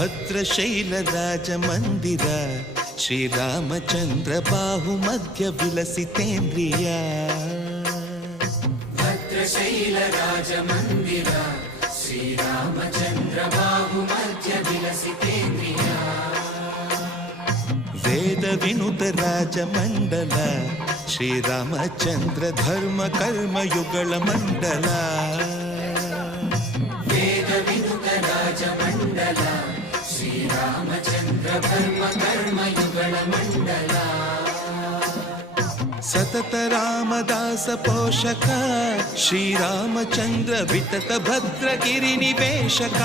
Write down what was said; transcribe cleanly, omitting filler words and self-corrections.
ಭದ್ರಶೈಲ ರಾಜ ಮಂದಿರ ಶ್ರೀರಾಮಚಂದ್ರ ಬಾಹು ಮಧ್ಯ ವಿಲಸಿತೇಂದ್ರಿಯ ಭದ್ರಶೈಲ ರಾಜ ಮಂದಿರ ಶ್ರೀರಾಮಚಂದ್ರ ಬಾಹು ಮಧ್ಯ ವಿಲಸಿತೇಂದ್ರಿಯ ವೇದ ವಿನುತ ರಾಜ ಮಂಡಲ ಶ್ರೀರಾಮಚಂದ್ರ ಧರ್ಮ ಕರ್ಮಯುಗಳ ಮಂಡಲ ವೇದ ವಿನುತ ರಾಜ ಮಂಡಲ ಶ್ರೀರಾಮಚಂದ್ರ ಧರ್ಮ ಕರ್ಮಯುಗಳ ಮಂಡಲ ಸತತ ರಾಮದಾಸ ಪೋಷಕ ಶ್ರೀರಾಮಚಂದ್ರ ವಿತತ ಭದ್ರಗಿರಿ ನಿವೇಶಕ